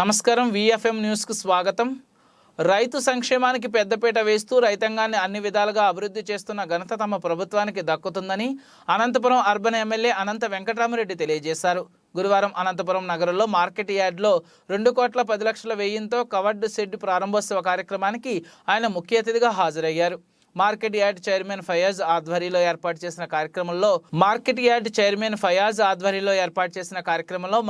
నమస్కారం విఎఫ్ఎం న్యూస్కు స్వాగతం. రైతు సంక్షేమానికి పెద్దపీట వేస్తూ రైతాంగాన్ని అన్ని విధాలుగా అభివృద్ధి చేస్తున్న ఘనత తమ ప్రభుత్వానికి దక్కుతుందని అనంతపురం అర్బన్ ఎమ్మెల్యే అనంత వెంకటరామరెడ్డి తెలియజేశారు. గురువారం అనంతపురం నగరంలో మార్కెట్ యార్డ్లో 2,10,00,000 వ్యయంతో కవర్డ్ షెడ్ ప్రారంభోత్సవ కార్యక్రమానికి ఆయన ముఖ్య అతిథిగా హాజరయ్యారు. మార్కెట్ యార్డ్ చైర్మన్ ఫయాజ్ ఆధ్వర్యంలో ఏర్పాటు చేసిన కార్యక్రమంలో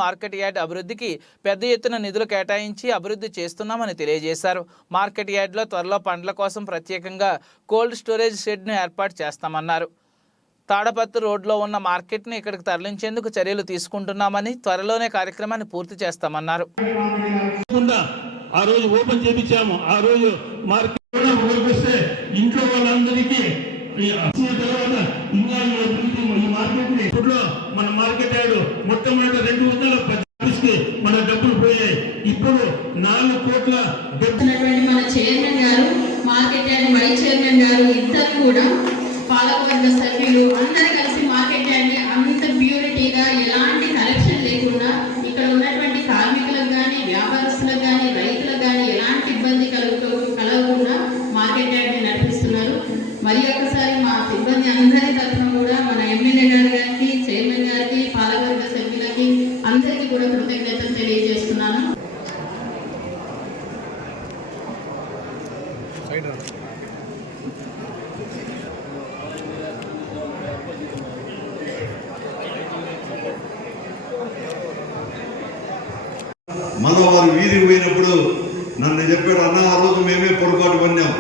మార్కెట్ యార్డ్ అభివృద్ధికి పెద్ద ఎత్తున నిధులు కేటాయించి అభివృద్ధి చేస్తున్నామని తెలియజేశారు. మార్కెట్ యార్డ్లో త్వరలో పండ్ల కోసం ప్రత్యేకంగా కోల్డ్ స్టోరేజ్ షెడ్ను ఏర్పాటు చేస్తామన్నారు. తాడపత్రు రోడ్లో ఉన్న మార్కెట్ని ఇక్కడికి తరలించేందుకు చర్యలు తీసుకుంటున్నామని, త్వరలోనే కార్యక్రమాన్ని పూర్తి చేస్తామన్నారు. ఆ రోజు ఓపెన్ చేయించాము. ఆ రోజు మార్కెట్ వస్తే ఇంట్లో వాళ్ళందరికీ తర్వాత ఇంకా ఈ మార్కెట్ ఇప్పట్లో మన మార్కెట్ యార్డు మొట్టమొదటి 210 మన డబ్బులు పోయాయి. ఇప్పుడు 4 కోట్ల మన చైర్మన్ గారు, మార్కెట్ యార్డ్ వైస్ చైర్మన్ గారు ఇద్దరు కూడా పాలకవర్గ సభ్యులు అందరూ కలిసి మార్కెట్ యార్డ్ని అంత ప్యూరిటీగా ఎలాంటి కరెక్షన్ లేకుండా ఇక్కడ ఉన్నటువంటి కార్మికులకు కానీ, వ్యాపారస్తులకు కానీ, రైతులకు కానీ ఎలాంటి ఇబ్బంది కలగకుండా మార్కెట్ యార్డ్ని నడిపిస్తున్నారు. మరి ఒకసారి మా సిబ్బంది అందరి తరఫున కూడా మన ఎమ్మెల్యే గారికి, చైర్మన్ గారికి, పాలకవర్గ సభ్యులకి అందరికీ కూడా కృతజ్ఞతలు తెలియజేస్తున్నాను. మన వారు వీధికి పోయినప్పుడు నన్ను చెప్పాడు, అన్న ఆ రోజు మేమే పొరపాటు పడినాం,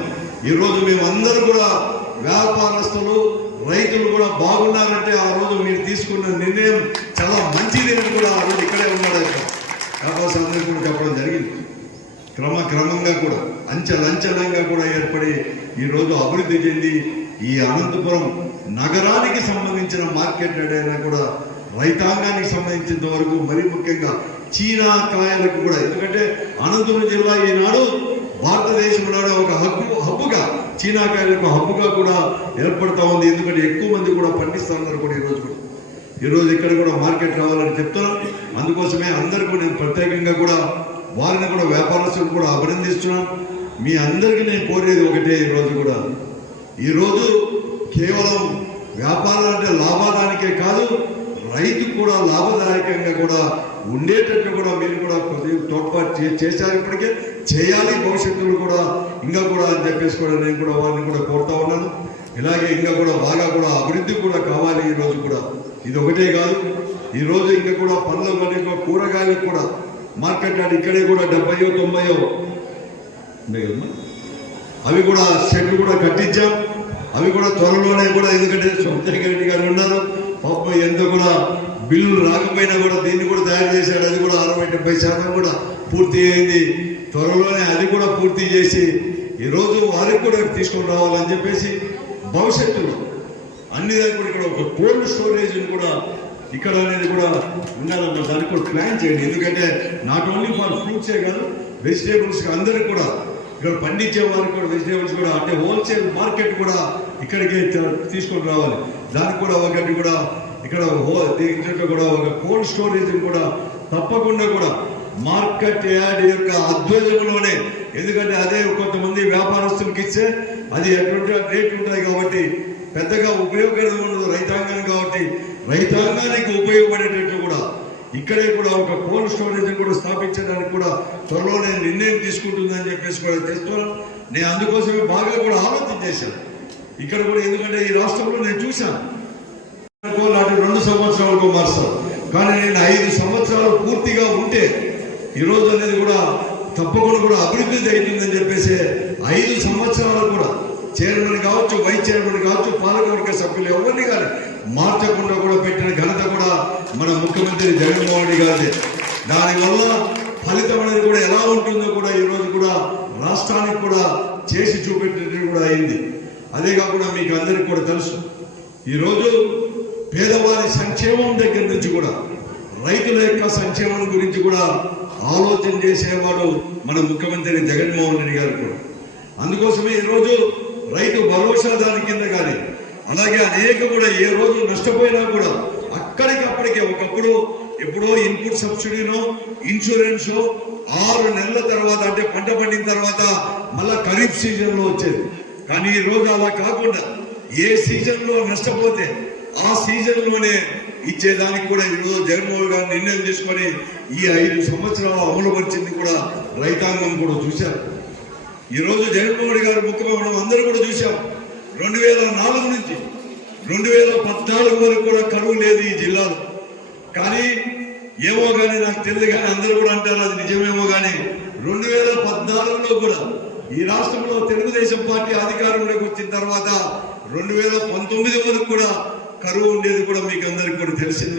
ఈరోజు మేము అందరూ కూడా వ్యాపారస్తులు, రైతులు కూడా బాగున్నారంటే ఆ రోజు మీరు తీసుకున్న నిర్ణయం చాలా మంచిది అని కూడా ఆ రోజు ఇక్కడే ఉన్నాడు. వ్యాపారస్తులందరికీ కూడా చెప్పడం జరిగింది. క్రమంగా కూడా అంచెలంచెలంగా కూడా ఏర్పడి ఈరోజు అభివృద్ధి చెంది ఈ అనంతపురం నగరానికి సంబంధించిన మార్కెట్ అయినా కూడా రైతాంగానికి సంబంధించినంత వరకు మరీ ముఖ్యంగా చీనా కాయలకు కూడా, ఎందుకంటే అనంతపురం జిల్లా ఈనాడు భారతదేశంలో ఒక హబ్బుగా చీనా కాయలకు హబ్బుగా కూడా ఏర్పడతా ఉంది. ఎందుకంటే ఎక్కువ మంది కూడా పండిస్తున్నారు కూడా ఈరోజు ఇక్కడ కూడా మార్కెట్ కావాలని చెప్తున్నాం. అందుకోసమే అందరికీ నేను ప్రత్యేకంగా కూడా వారిని కూడా వ్యాపారస్తులు కూడా అభినందిస్తున్నాను. మీ అందరికీ నేను కోరేది ఒకటే, ఈరోజు కేవలం వ్యాపారం అంటే లాభదానికే కాదు, రైతు కూడా లాభదాయకంగా కూడా ఉండేటట్టు కూడా మీరు కూడా కొద్దిగా తోడ్పాటు చేశారు, ఇప్పటికే చేయాలి, భవిష్యత్తులో కూడా ఇంకా కూడా అని చెప్పేసి కూడా నేను కూడా వారిని కూడా కోరుతా ఉన్నాను. ఇలాగే ఇంకా కూడా బాగా కూడా అభివృద్ధి కూడా కావాలి. ఈరోజు కూడా ఇది ఒకటే కాదు, ఈరోజు ఇంకా కూడా పండ్లు కానీ కూరగాయలు కూడా మార్కెట్ యార్డ్ ఇక్కడే కూడా 70-90 అవి కూడా షెడ్లు కూడా కట్టించాం. అవి కూడా త్వరలోనే కూడా, ఎందుకంటే సోమశేఖర్ రెడ్డి గారు ఉన్నారు పాపం, ఎంత కూడా బిల్లు రాకపోయినా కూడా దీన్ని కూడా తయారు చేశాడు. అది కూడా 60-70% కూడా పూర్తి అయింది. త్వరలోనే అది కూడా పూర్తి చేసి ఈరోజు వారికి కూడా తీసుకొని రావాలని చెప్పేసి భవిష్యత్తులో అన్ని దగ్గర ఇక్కడ ఒక కోల్డ్ స్టోరేజ్ కూడా ఇక్కడ అనేది కూడా ఉండాలన్న దానికి కూడా ప్లాన్ చేయండి. ఎందుకంటే నాట్ ఓన్లీ ఫర్ ఫ్రూట్సే కాదు, వెజిటేబుల్స్ అందరికి కూడా ఇక్కడ పండించే వారికి కూడా వెజిటేబుల్స్ కూడా అంటే హోల్సేల్ మార్కెట్ కూడా ఇక్కడికి తీసుకొని రావాలి. దానికి కూడా ఒకటి కూడా ఇక్కడ కూడా ఒక కోల్డ్ స్టోరేజ్ కూడా తప్పకుండా కూడా మార్కెట్ యార్డ్ యొక్క ఆధ్వర్యంలోనే, ఎందుకంటే అదే కొంతమంది వ్యాపారస్తులకు ఇస్తే అది ఎటువంటి రేట్లు ఉంటాయి కాబట్టి పెద్దగా ఉపయోగకరం ఉండదు రైతాంగానికి. కాబట్టి రైతాంగానికి ఉపయోగపడేటట్లు కూడా ఇక్కడే కూడా ఒక కోల్డ్ స్టోరేజ్ కూడా స్థాపించడానికి కూడా త్వరలో నేను నిర్ణయం తీసుకుంటుందని చెప్పేసి కూడా చేస్తున్నాను. నేను అందుకోసమే బాగా కూడా ఆలోచన చేశాను ఇక్కడ కూడా, ఎందుకంటే ఈ రాష్ట్రంలో నేను చూశాను 2 సంవత్సరాలకు మారుస్తాను, కానీ నేను 5 సంవత్సరాలు పూర్తిగా ఉంటే ఈరోజు అనేది కూడా తప్పకుండా కూడా అభివృద్ధి అవుతుందని చెప్పేసి 5 సంవత్సరాలు కూడా చైర్మన్ కావచ్చు, వైస్ చైర్మన్ కావచ్చు, పాలకవర్గ సభ్యులు ఎవరిని కానీ మార్చకుండా కూడా పెట్టిన ఘనత కూడా మన ముఖ్యమంత్రి జగన్మోహన్ రెడ్డి గారిదే. దానివల్ల ఫలితం అనేది కూడా ఎలా ఉంటుందో కూడా ఈరోజు కూడా రాష్ట్రానికి కూడా చేసి చూపెట్టినట్టు కూడా అయింది. అదే కాకుండా మీకు అందరికీ కూడా తెలుసు, ఈరోజు పేదవారి సంక్షేమం దగ్గర నుంచి కూడా రైతుల యొక్క సంక్షేమం గురించి కూడా ఆలోచన చేసేవాడు మన ముఖ్యమంత్రి జగన్మోహన్ రెడ్డి గారు కూడా. అందుకోసమే ఈరోజు రైతు భరోసా దాని కింద కానీ, అలాగే అనేక కూడా ఏ రోజు నష్టపోయినా కూడా అక్కడికప్పటికే ఒకప్పుడు ఎప్పుడో ఇన్పుట్ సబ్సిడీనో ఇన్సూరెన్స్ 6 నెలల తర్వాత అంటే పంట పండిన తర్వాత మళ్ళా ఖరీఫ్ సీజన్ లో వచ్చేది. కానీ ఈ రోజు అలా కాకుండా ఏ సీజన్ లో నష్టపోతే ఆ సీజన్ లోనే ఇచ్చేదానికి కూడా ఈరోజు జగన్మోహన్ గారు నిర్ణయం తీసుకొని ఈ 5 సంవత్సరాలు అమలు పరిచింది కూడా రైతాంగం కూడా చూశారు. ఈ రోజు జగన్మోహన్ గారు ముఖ్యమంత్రి అందరూ కూడా చూశాం. 2004 నుంచి 2014 వరకు కూడా కరువు లేదు ఈ జిల్లాలో. కానీ ఏమో కానీ నాకు తెలియదు, కానీ అందరూ కూడా అంటారు అది నిజమేమో. కానీ 2014లో కూడా ఈ రాష్ట్రంలో తెలుగుదేశం పార్టీ అధికారంలోకి వచ్చిన తర్వాత 2019 వరకు కూడా కరువు ఉండేది కూడా మీకు అందరికీ కూడా తెలిసింది.